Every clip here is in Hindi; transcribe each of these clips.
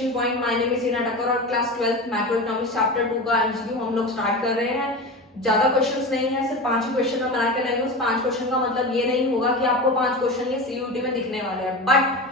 Education point, my name is Heena Thakur और class 12th macro economics chapter 2 का एमसीक्यू हम लोग स्टार्ट कर रहे हैं। ज्यादा क्वेश्चंस नहीं है, सिर्फ 5 ही क्वेश्चन हम बना के लाएंगे। उस 5 क्वेश्चन का मतलब ये नहीं होगा कि आपको 5 क्वेश्चन ये सीयूटी में दिखने वाले हैं, बट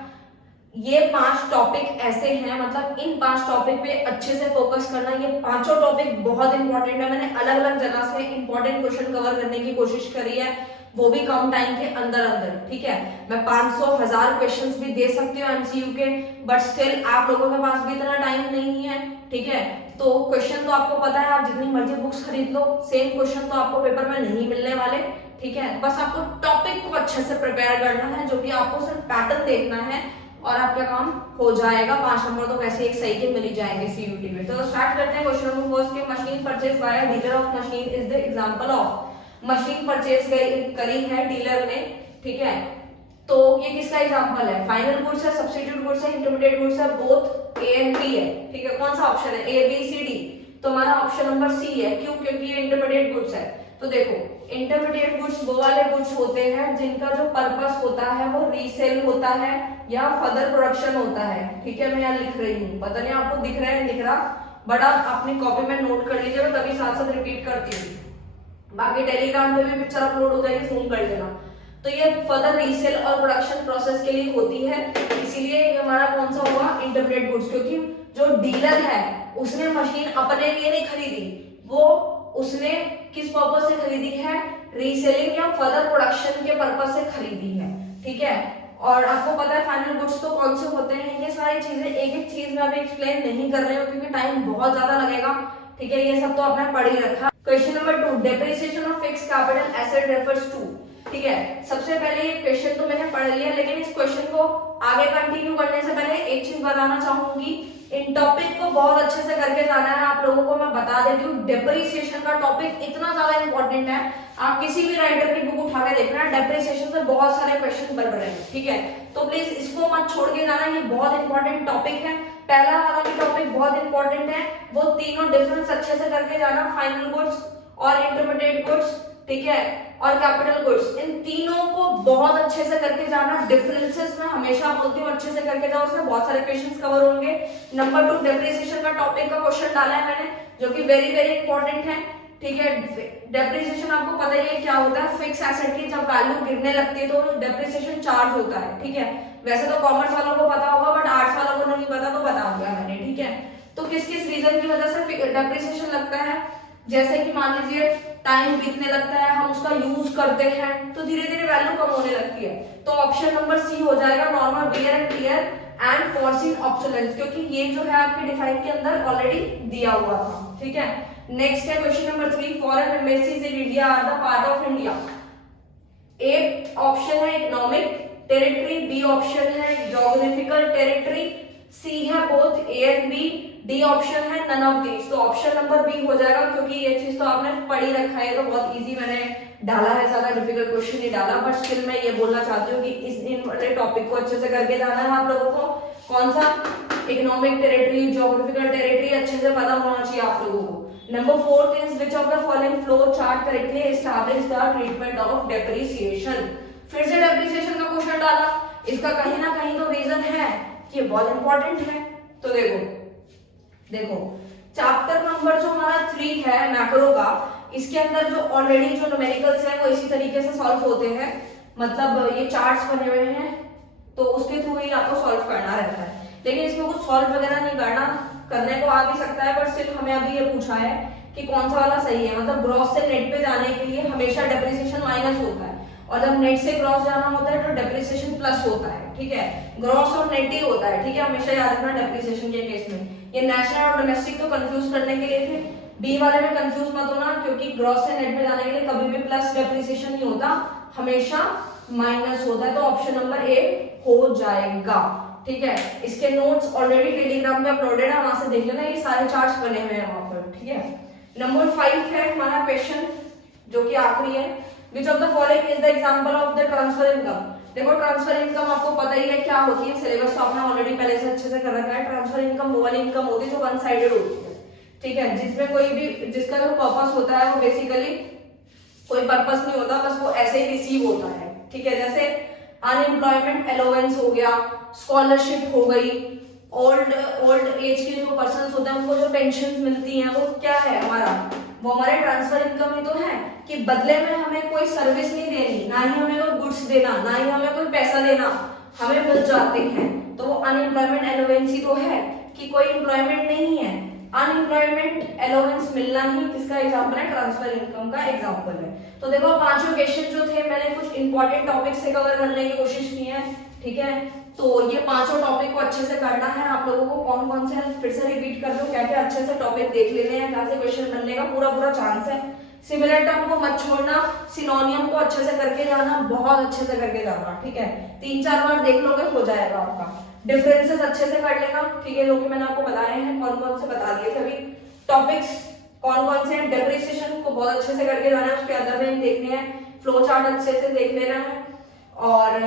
ये 5 टॉपिक ऐसे हैं, मतलब इन 5 टॉपिक पे अच्छे से फोकस करना। ये पांचों टॉपिक बहुत इंपॉर्टेंट है। मैंने अलग अलग जगह से इंपॉर्टेंट क्वेश्चन कवर करने की कोशिश करी है, वो भी कम टाइम के अंदर अंदर। ठीक है, मैं 500,000 क्वेश्चंस भी दे सकती हूँ एमसीयू के, बट स्टिल आप लोगों के पास भी इतना टाइम नहीं है। ठीक है, तो क्वेश्चन तो आपको पता है, आप जितनी मर्जी बुक्स खरीद लो, सेम क्वेश्चन तो आपको पेपर में नहीं मिलने वाले। ठीक है, बस आपको टॉपिक को अच्छे से प्रिपेयर करना है, जो कि आपको सिर्फ पैटर्न देखना है और आपका काम हो जाएगा। 5 नंबर तो वैसे एक सही के मिल ही जाएंगे सीयूटी में। तो स्टार्ट करते हैं क्वेश्चन नंबर फर्स्ट के। Machine purchase by dealer of machine is the example of. Machine purchase करी है डीलर ने, ठीक है, तो ये किसका एग्जांपल है? फाइनल गुड्स है, सब्स्टिट्यूट गुड्स है, इंटरमीडिएट गुड्स है, बोथ ए एंड बी है। ठीक है, कौन सा ऑप्शन है? A B C D. तो हमारा ऑप्शन नंबर सी है। क्यों? क्योंकि ये इंटरमीडिएट गुड्स है। तो देखो, इंटरमीडिएट गुड्स वो वाले गुड्स होते हैं जिनका जो पर्पस होता है वो रीसेल होता है या फर्दर प्रोडक्शन होता है। ठीक है, मैं यहाँ लिख रही हूँ, पता नहीं आपको दिख रहा है नहीं दिख रहा, बट आप अपनी कॉपी में नोट कर लीजिएगा, तभी साथ साथ रिपीट करती हूँ। बाकी टेलीग्राम पे भी पिक्चर अपलोड हो जाएगी, जूम कर लेना। तो ये फर्दर रीसेल और प्रोडक्शन प्रोसेस के लिए होती है, इसीलिए ये हमारा कौन सा हुआ? Intermediate goods. क्योंकि जो डीलर है उसने मशीन अपने लिए नहीं खरीदी, वो उसने किस पर्पस से खरीदी है? रीसेलिंग या फर्दर प्रोडक्शन के पर्पस से खरीदी है। ठीक है, और आपको पता है फाइनल गुड्स तो कौन से होते हैं। ये सारी चीजें एक एक चीज में अभी एक्सप्लेन नहीं कर रही हूँ क्योंकि टाइम बहुत ज्यादा लगेगा। ठीक है, ये सब तो आपने पढ़ ही रखा। Question number 2, depreciation of fixed capital asset refers to. ठीक है, सबसे पहले ये क्वेश्चन तो मैंने पढ़ लिया, लेकिन इस क्वेश्चन को आगे कंटिन्यू करने से पहले एक चीज बताना चाहूंगी। इन टॉपिक को बहुत अच्छे से करके जाना है आप लोगों को। मैं बता देती हूँ, डेप्रिसिएशन का टॉपिक इतना ज्यादा इंपॉर्टेंट है, आप किसी भी राइटर की बुक उठा के देखना, डेप्रिसिएशन से बहुत सारे क्वेश्चन बन रहे हैं। ठीक है, तो प्लीज इसको मत छोड़ के जाना, ये बहुत इंपॉर्टेंट टॉपिक है। पहला वाला भी टॉपिक बहुत इंपॉर्टेंट है, वो तीनों डिफरेंस अच्छे से करके जाना, फाइनल गुड्स और इंटरमीडिएट गुड्स, ठीक है, और कैपिटल गुड्स। इन तीनों को बहुत अच्छे से करके जाना। डिफरेंसेस में हमेशा बोलती हूँ अच्छे से करके जाओ, उसमें बहुत सारे क्वेश्चंस कवर होंगे। नंबर 2, डेप्रिसिएशन का टॉपिक का क्वेश्चन डाला है मैंने, जो कि वेरी वेरी इंपॉर्टेंट है। ठीक है, डेप्रिसिएशन आपको पता ही है क्या होता है। फिक्स एसेट की जब वैल्यू गिरने लगती है तो डेप्रिसिएशन चार्ज होता है। ठीक है, वैसे तो कॉमर्स वालों को पता होगा, बट आर्ट्स वालों को नहीं पता, तो बताऊंगा मैंने। ठीक है, तो किस किस रीजन की वजह से डेप्रिसिएशन लगता है? जैसे कि मान लीजिए टाइम बीतने लगता है, हम उसका यूज करते हैं, तो धीरे धीरे वैल्यू कम होने लगती है। तो ऑप्शन नंबर सी हो जाएगा, normal wear and tear and foreseen obsolescence, क्योंकि ये जो है आपके डिफाइन के अंदर ऑलरेडी दिया हुआ था। ठीक है, नेक्स्ट है question number 3, foreign embassies in India are the part of India. A option है इकोनॉमिक टेरिटरी, बी ऑप्शन है ज्योग्राफिकल टेरिटरी, सी है both A and B, D option है नन ऑफ दीज। तो ऑप्शन नंबर बी हो जाएगा, क्योंकि ये चीज तो आपने पढ़ी रखा है, तो बहुत इजी मैंने डाला है, ज्यादा डिफिकल्ट क्वेश्चन नहीं डाला, बट स्टिल मैं ये बोलना चाहती हूँ कि इन वाले टॉपिक को अच्छे से करके जाना है आप लोगों को। कौन सा? इकोनॉमिक टेरिटरी, ज्योग्राफिकल टेरिटरी अच्छे से पता होना चाहिए आप लोगों को। Number 4 is which of the following flow chart correctly establish the treatment of depreciation. फिर से डेप्रिसिएशन का क्वेश्चन डाला, इसका कहीं ना कहीं तो रीजन है कि बहुत इंपॉर्टेंट है। तो देखो चैप्टर नंबर जो हमारा 3 है मैक्रो का, इसके अंदर जो ऑलरेडी जो न्यूमेरिकल्स है वो इसी तरीके से सॉल्व होते हैं, मतलब ये चार्ट्स बने हुए हैं, तो उसके थ्रू ही आपको सॉल्व करना रहता है। लेकिन इसमें कुछ सॉल्व वगैरह नहीं करना, करने को आ भी सकता है, बट सिर्फ हमें अभी ये पूछा है कि कौन सा वाला सही है। मतलब ग्रॉस से नेट पे जाने के लिए हमेशा डेप्रिसिएशन माइनस होता है, और जब नेट से ग्रॉस जाना होता है तो डेप्रिसिएशन प्लस होता है। ठीक है, ग्रॉस और नेट ही होता है। ठीक है, हमेशा याद रखना डेप्रिसिएशन के केस में। ये नेशनल और डोमेस्टिक तो कंफ्यूज करने के लिए थे, बी वाले में कंफ्यूज मत होना, क्योंकि ग्रॉस से नेट पे जाने के लिए कभी भी प्लस डेप्रिसिएशन नहीं होता, हमेशा माइनस होता है। तो ऑप्शन नंबर ए हो जाएगा। ठीक है, इसके नोट्स ऑलरेडी टेलीग्राम पे अपलोडेड है, वहां से देख लेना, ये सारे चार्ट्स बने हुए हैं वहां पर। ठीक है, नंबर 5 है हमारा क्वेश्चन, जो कि आखिरी है। Which of the following is the example of the transfer income. देखो ट्रांसफर इनकम आपको पता ही है क्या होती है, सिलेबस तो आपने ऑलरेडी पहले से अच्छे से कर रखा है। ट्रांसफर इनकम वो वाली इनकम होती है जो वन साइडेड होती है। ठीक है, जिसमें कोई भी, जिसका जो पर्पस होता है वो बेसिकली कोई पर्पस नहीं होता, बस वो ऐसे ही रिसीव होता है। ठीक है, जैसे अनएम्प्लॉयमेंट अलाउंस हो गया, स्कॉलरशिप हो गई, ओल्ड एज के जो पर्सन होते हैं उनको जो पेंशन मिलती हैं वो क्या है हमारा, वो हमारे ट्रांसफर इनकम ही तो है कि बदले में हमें कोई सर्विस नहीं देनी, ना ही हमें कोई गुड्स देना, ना ही हमें कोई पैसा देना, हमें मिल जाते हैं। तो वो अनएम्प्लॉयमेंट अलाउंस ही तो है कि कोई एम्प्लॉयमेंट नहीं है, अनएम्प्लॉयमेंट अलाउंस मिलना ही किसका एग्जांपल है, ट्रांसफर इनकम का एग्जांपल है। तो देखो पांचों क्वेश्चन जो थे मैंने कुछ इंपॉर्टेंट टॉपिक से कवर करने की कोशिश की है, ठीक है। तो ये पांचों टॉपिक को अच्छे से करना है आप लोगों को। कौन कौन से फिर से रिपीट कर दो, क्या क्या अच्छे से टॉपिक देख लेने हैं, जहाँ से क्वेश्चन बनने का पूरा चांस है। सिमिलर टर्म को मत छोड़ना, सिनोनियम को अच्छे से करके जाना, बहुत अच्छे से करके जाना, ठीक है। 3-4 बार देख लोगे हो जाएगा आपका। डिफरेंसेस अच्छे से कर लेना, ठीक है, जो कि मैंने आपको बताए हैं, कौन कौन से बता दिए थे अभी। टॉपिक्स कौन कौन से हैं, डेप्रिसिएशन को बहुत अच्छे से करके जाना है, उसके अंदर में देखने हैं, फ्लो चार्ट अच्छे से देख लेना है, और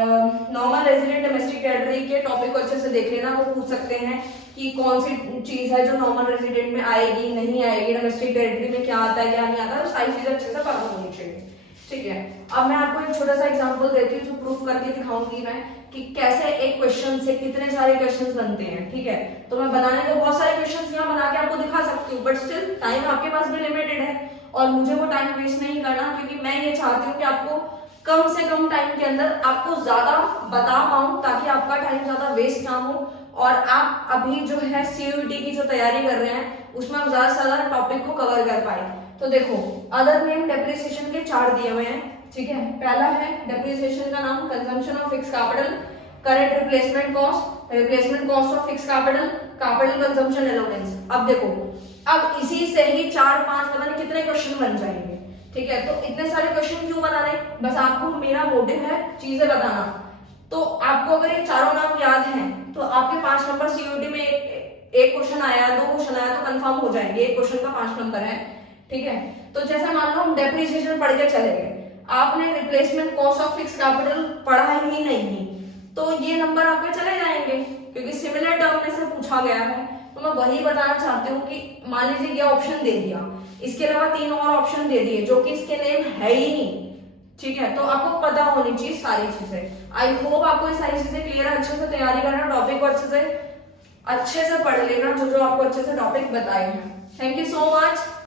नॉर्मल रेजिडेंट डोमेस्टिक टेरिटरी के टॉपिक को अच्छे से देख लेना। वो पूछ सकते हैं कि कौन सी चीज है जो नॉर्मल रेजिडेंट में आएगी नहीं आएगी, डोमेस्टिक टेरिटरी में क्या आता है क्या नहीं आता है, सारी चीजें अच्छे से पता होनी चाहिए, ठीक है। अब मैं आपको एक छोटा सा एग्जांपल देती हूँ जो प्रूफ करके दिखाऊंगी मैं कि कैसे एक क्वेश्चन से कितने सारे क्वेश्चंस बनते हैं, ठीक है। तो मैं बनाने को बहुत सारे क्वेश्चंस यहाँ बना के आपको दिखा सकती हूँ, बट स्टिल टाइम आपके पास भी लिमिटेड है और मुझे वो टाइम वेस्ट नहीं करना, क्योंकि मैं ये चाहती हूँ कि आपको कम से कम टाइम के अंदर आपको ज्यादा बता पाऊं, ताकि आपका टाइम ज्यादा वेस्ट ना हो और आप अभी जो है सीयूईटी की जो तैयारी कर रहे हैं उसमें आप ज्यादा से ज्यादा टॉपिक को कवर कर पाए। तो देखो अदर नेम डेप्रिसिएशन के 4 दिए हुए हैं, ठीक है। पहला है डेप्रिसिएशन का नाम consumption of fix capital, current replacement cost, replacement cost of fix capital, capital consumption allowance. अब देखो, अब इसी से ही 4-5 पता नहीं कितने क्वेश्चन बन जाएंगे, ठीक है। तो इतने सारे क्वेश्चन क्यों बना रहे, बस आपको मेरा मोटिव है चीजें बताना। तो आपको अगर ये चारों नाम याद हैं तो आपके 5 नंबर सीयूटी में एक क्वेश्चन आया, 2 क्वेश्चन आया तो कंफर्म हो जाएंगे, एक क्वेश्चन का 5 नंबर है, ठीक है। तो जैसे मान लो हम डेप्रिसिएशन पढ़ के चले गए, आपने replacement cost of fix capital पढ़ा ही नहीं, तो ये नंबर आपके चले जाएंगे, क्योंकि सिमिलर टर्म में से पूछा गया है। तो मैं वही बताना चाहती हूँ कि मान लीजिए ये ऑप्शन दे दिया, इसके अलावा 3 और ऑप्शन दे दिए जो कि इसके नेम है ही नहीं, ठीक है। तो आपको पता होनी चाहिए सारी चीजें। आई होप आपको ये सारी चीजें क्लियर है, अच्छे से तैयारी करना, टॉपिक को अच्छे से पढ़ लेना, जो आपको अच्छे से टॉपिक बताए हैं। Thank you so much.